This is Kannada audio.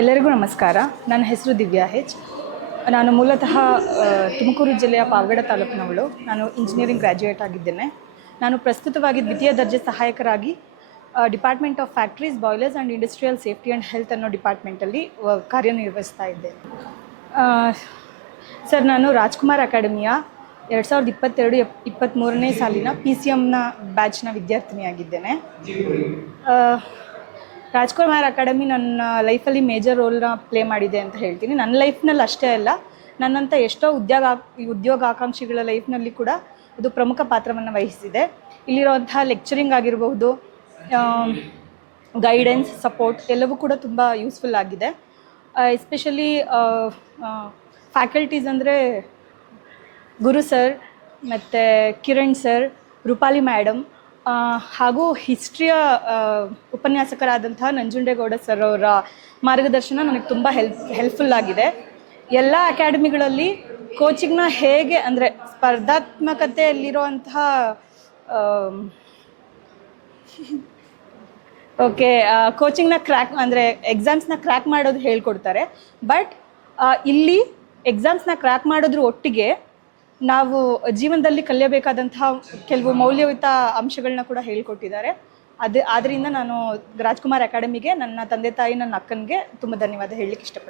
ಎಲ್ಲರಿಗೂ ನಮಸ್ಕಾರ. ನನ್ನ ಹೆಸರು ದಿವ್ಯಾ ಹೆಚ್. ನಾನು ಮೂಲತಃ ತುಮಕೂರು ಜಿಲ್ಲೆಯ ಪಾವಗಡ ತಾಲೂಕಿನವಳು. ನಾನು ಇಂಜಿನಿಯರಿಂಗ್ ಗ್ರ್ಯಾಜುಯೇಟ್ ಆಗಿದ್ದೇನೆ. ನಾನು ಪ್ರಸ್ತುತವಾಗಿ ದ್ವಿತೀಯ ದರ್ಜೆ ಸಹಾಯಕರಾಗಿ department of factories, boilers and industrial safety and health ಅನ್ನೋ ಡಿಪಾರ್ಟ್ಮೆಂಟಲ್ಲಿ ಕಾರ್ಯನಿರ್ವಹಿಸ್ತಾ ಇದ್ದೇನೆ. ಸರ್, ನಾನು ರಾಜ್ಕುಮಾರ್ ಅಕಾಡೆಮಿಯ 2022-23ನೇ ಸಾಲಿನ PCMನ ಬ್ಯಾಚ್ನ ವಿದ್ಯಾರ್ಥಿನಿಯಾಗಿದ್ದೇನೆ. ರಾಜ್ಕುಮಾರ್ ಅಕಾಡೆಮಿ ನನ್ನ ಲೈಫಲ್ಲಿ ಮೇಜರ್ ರೋಲ್ನ ಪ್ಲೇ ಮಾಡಿದೆ ಅಂತ ಹೇಳ್ತೀನಿ. ನನ್ನ ಲೈಫ್ನಲ್ಲಿ ಅಷ್ಟೇ ಅಲ್ಲ, ನನ್ನಂಥ ಎಷ್ಟೋ ಉದ್ಯೋಗಾಕಾಂಕ್ಷಿಗಳ ಲೈಫ್ನಲ್ಲಿ ಕೂಡ ಅದು ಪ್ರಮುಖ ಪಾತ್ರವನ್ನು ವಹಿಸಿದೆ. ಇಲ್ಲಿರುವಂಥ ಲೆಕ್ಚರಿಂಗ್ ಆಗಿರಬಹುದು, ಗೈಡೆನ್ಸ್, ಸಪೋರ್ಟ್ ಎಲ್ಲವೂ ಕೂಡ ತುಂಬ ಯೂಸ್ಫುಲ್ ಆಗಿದೆ. ಎಸ್ಪೆಷಲಿ ಫ್ಯಾಕಲ್ಟೀಸ್ ಅಂದರೆ ಗುರು ಸರ್, ಮತ್ತು ಕಿರಣ್ ಸರ್, ರೂಪಾಲಿ ಮೇಡಮ್, ಹಾಗೂ ಹಿಸ್ಟ್ರಿಯ ಉಪನ್ಯಾಸಕರಾದಂತಹ ನಂಜುಂಡೇಗೌಡ ಸರ್ ಅವರ ಮಾರ್ಗದರ್ಶನ ನನಗೆ ತುಂಬ ಹೆಲ್ಪ್ಫುಲ್ ಆಗಿದೆ. ಎಲ್ಲ ಅಕಾಡೆಮಿಗಳಲ್ಲಿ ಕೋಚಿಂಗ್ನ ಹೇಗೆ ಅಂದರೆ ಸ್ಪರ್ಧಾತ್ಮಕತೆಯಲ್ಲಿರುವಂತಹ ಕೋಚಿಂಗ್ನ ಕ್ರ್ಯಾಕ್ ಅಂದರೆ ಎಕ್ಸಾಮ್ಸ್ನ ಕ್ರ್ಯಾಕ್ ಮಾಡೋದು ಹೇಳ್ಕೊಡ್ತಾರೆ. ಬಟ್ ಇಲ್ಲಿ ಎಕ್ಸಾಮ್ಸ್ನ ಕ್ರ್ಯಾಕ್ ಮಾಡೋದ್ರ ಒಟ್ಟಿಗೆ ನಾವು ಜೀವನದಲ್ಲಿ ಕಲಿಯಬೇಕಾದಂತಹ ಕೆಲವು ಮೌಲ್ಯಯುತ ಅಂಶಗಳನ್ನ ಕೂಡ ಹೇಳ್ಕೊಟ್ಟಿದ್ದಾರೆ. ಆದ್ದರಿಂದ ನಾನು ರಾಜ್ಕುಮಾರ್ ಅಕಾಡೆಮಿಗೆ, ನನ್ನ ತಂದೆ ತಾಯಿ, ನನ್ನ ಅಕ್ಕನಿಗೆ ತುಂಬ ಧನ್ಯವಾದ ಹೇಳಲಿಕ್ಕೆ ಇಷ್ಟಪಡ್ತೀನಿ.